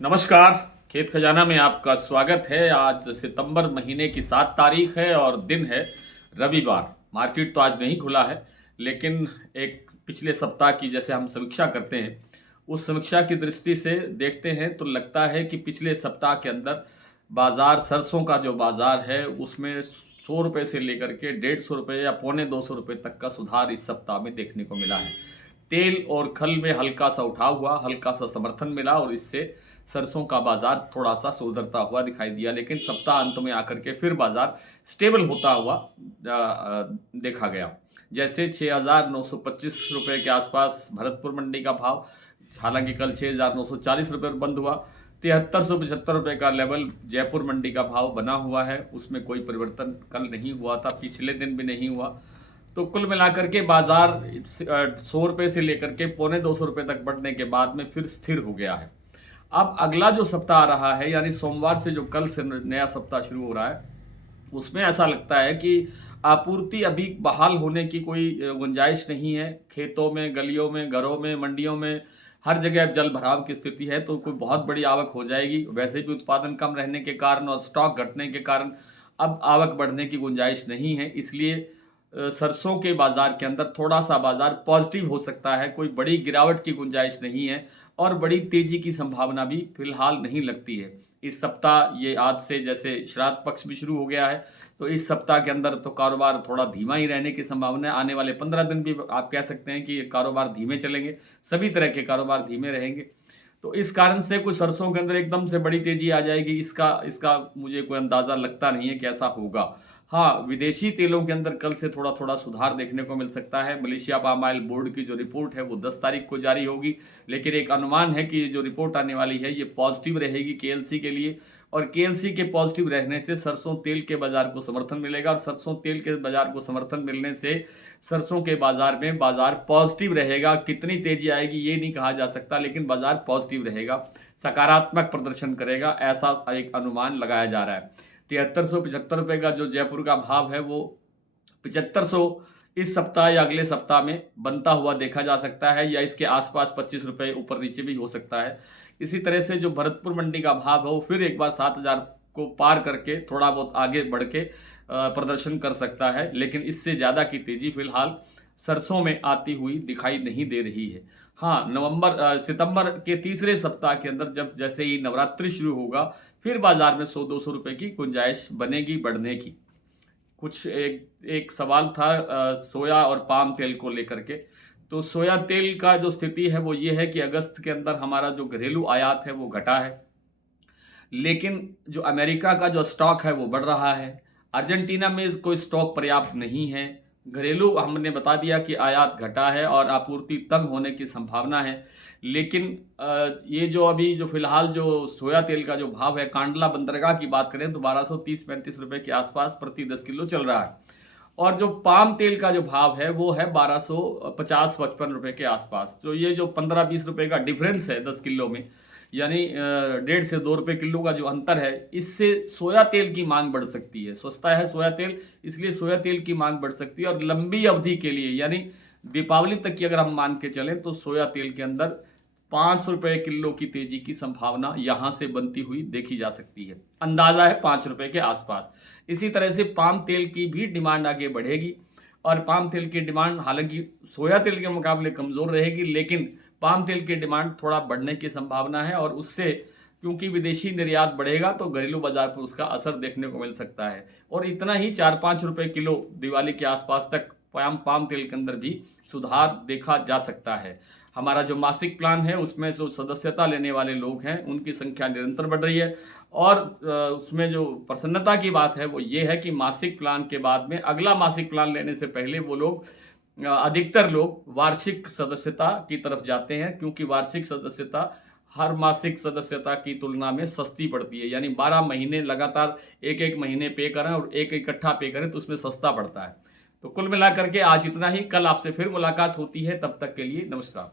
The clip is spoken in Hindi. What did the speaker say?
नमस्कार। खेत खजाना में आपका स्वागत है। आज सितंबर महीने की 7 तारीख है और दिन है रविवार। मार्केट तो आज नहीं खुला है, लेकिन एक पिछले सप्ताह की जैसे हम समीक्षा करते हैं, उस समीक्षा की दृष्टि से देखते हैं तो लगता है कि पिछले सप्ताह के अंदर बाजार सरसों का जो बाजार है उसमें 100 रुपये से लेकर के 150 रुपये या पौने 200 रुपये तक का सुधार इस सप्ताह में देखने को मिला है। तेल और खल में हल्का सा उठाव हुआ, हल्का सा समर्थन मिला और इससे सरसों का बाजार थोड़ा सा सुधरता हुआ दिखाई दिया, लेकिन सप्ताह अंत में आकर के फिर बाजार स्टेबल होता हुआ देखा गया। जैसे 6,925 रुपये के आसपास भरतपुर मंडी का भाव, हालांकि कल 6,940 रुपये बंद हुआ। 7375 रुपये का लेवल जयपुर मंडी का भाव बना हुआ है, उसमें कोई परिवर्तन कल नहीं हुआ था, पिछले दिन भी नहीं हुआ। तो कुल मिलाकर के बाजार 100 रुपये से लेकर के पौने 200 रुपये तक बढ़ने के बाद में फिर स्थिर हो गया है। अब अगला जो सप्ताह आ रहा है, यानी सोमवार से जो कल से नया सप्ताह शुरू हो रहा है, उसमें ऐसा लगता है कि आपूर्ति अभी बहाल होने की कोई गुंजाइश नहीं है। खेतों में, गलियों में, घरों में, मंडियों में हर जगह अब जल भराव की स्थिति है, तो कोई बहुत बड़ी आवक हो जाएगी। वैसे भी उत्पादन कम रहने के कारण और स्टॉक घटने के कारण अब आवक बढ़ने की गुंजाइश नहीं है। इसलिए सरसों के बाजार के अंदर थोड़ा सा बाजार पॉजिटिव हो सकता है, कोई बड़ी गिरावट की गुंजाइश नहीं है और बड़ी तेजी की संभावना भी फिलहाल नहीं लगती है। इस सप्ताह ये आज से जैसे श्राद्ध पक्ष भी शुरू हो गया है, तो इस सप्ताह के अंदर तो कारोबार थोड़ा धीमा ही रहने की संभावना है। आने वाले 15 दिन भी आप कह सकते हैं कि कारोबार धीमे चलेंगे, सभी तरह के कारोबार धीमे रहेंगे। तो इस कारण से कोई सरसों के अंदर एकदम से बड़ी तेजी आ जाएगी, इसका इसका मुझे कोई अंदाज़ा लगता नहीं है कि ऐसा होगा। हाँ, विदेशी तेलों के अंदर कल से थोड़ा-थोड़ा सुधार देखने को मिल सकता है। मलेशिया पाम ऑयल बोर्ड की जो रिपोर्ट है वो 10 तारीख को जारी होगी, लेकिन एक अनुमान है कि ये जो रिपोर्ट आने वाली है ये पॉजिटिव रहेगी केएलसी के लिए, और केएलसी के पॉजिटिव रहने से सरसों तेल के बाज़ार को समर्थन मिलेगा और सरसों तेल के बाज़ार को समर्थन मिलने से सरसों के बाज़ार में बाज़ार पॉजिटिव रहेगा। कितनी तेज़ी आएगी ये नहीं कहा जा सकता, लेकिन बाज़ार पॉजिटिव रहेगा, सकारात्मक प्रदर्शन करेगा, ऐसा एक अनुमान लगाया जा रहा है। 7375 रुपये का जो जयपुर का भाव है वो 7500 इस सप्ताह या अगले सप्ताह में बनता हुआ देखा जा सकता है, या इसके आसपास 25 रुपये ऊपर नीचे भी हो सकता है। इसी तरह से जो भरतपुर मंडी का भाव है वो फिर एक बार 7000 को पार करके थोड़ा बहुत आगे बढ़ के प्रदर्शन कर सकता है, लेकिन इससे ज़्यादा की तेज़ी फिलहाल सरसों में आती हुई दिखाई नहीं दे रही है। हाँ, सितंबर के तीसरे सप्ताह के अंदर जब जैसे ही नवरात्रि शुरू होगा, फिर बाजार में 100-200 रुपये की गुंजाइश बनेगी बढ़ने की। कुछ एक एक सवाल था सोया और पाम तेल को लेकर के। तो सोया तेल का जो स्थिति है वो ये है कि अगस्त के अंदर हमारा जो घरेलू आयात है वो घटा है, लेकिन जो अमेरिका का जो स्टॉक है वो बढ़ रहा है। अर्जेंटीना में कोई स्टॉक पर्याप्त नहीं है। घरेलू हमने बता दिया कि आयात घटा है और आपूर्ति तंग होने की संभावना है, लेकिन ये जो अभी जो फिलहाल जो सोया तेल का जो भाव है, कांडला बंदरगाह की बात करें तो 1230-35 रुपये के आसपास प्रति 10 किलो चल रहा है, और जो पाम तेल का जो भाव है वो है 1250-55 रुपये के आसपास। तो ये जो 15-20 रुपये का डिफरेंस है 10 किलो में, यानी 1.5 से 2 रुपये किलो का जो अंतर है, इससे सोया तेल की मांग बढ़ सकती है। सस्ता है सोया तेल, इसलिए सोया तेल की मांग बढ़ सकती है और लंबी अवधि के लिए, यानी दीपावली तक की अगर हम मान के चलें तो सोया तेल के अंदर 5 रुपये किलो की तेजी की संभावना यहाँ से बनती हुई देखी जा सकती है। अंदाजा है 5 रुपये के आसपास। इसी तरह से पाम तेल की भी डिमांड आगे बढ़ेगी, और पाम तेल की डिमांड हालांकि सोया तेल के मुकाबले कमज़ोर रहेगी, लेकिन पाम तेल की डिमांड थोड़ा बढ़ने की संभावना है, और उससे क्योंकि विदेशी निर्यात बढ़ेगा तो घरेलू बाजार पर उसका असर देखने को मिल सकता है। और इतना ही 4-5 रुपये किलो दिवाली के आसपास तक पाम तेल के अंदर भी सुधार देखा जा सकता है। हमारा जो मासिक प्लान है उसमें जो सदस्यता लेने वाले लोग हैं उनकी संख्या निरंतर बढ़ रही है, और उसमें जो प्रसन्नता की बात है वो ये है कि मासिक प्लान के बाद में अगला मासिक प्लान लेने से पहले वो लोग अधिकतर लोग वार्षिक सदस्यता की तरफ जाते हैं, क्योंकि वार्षिक सदस्यता हर मासिक सदस्यता की तुलना में सस्ती पड़ती है। यानी 12 महीने लगातार एक महीने पे करें और एक इकट्ठा पे करें तो उसमें सस्ता पड़ता है। तो कुल मिलाकर के आज इतना ही। कल आपसे फिर मुलाकात होती है, तब तक के लिए नमस्कार।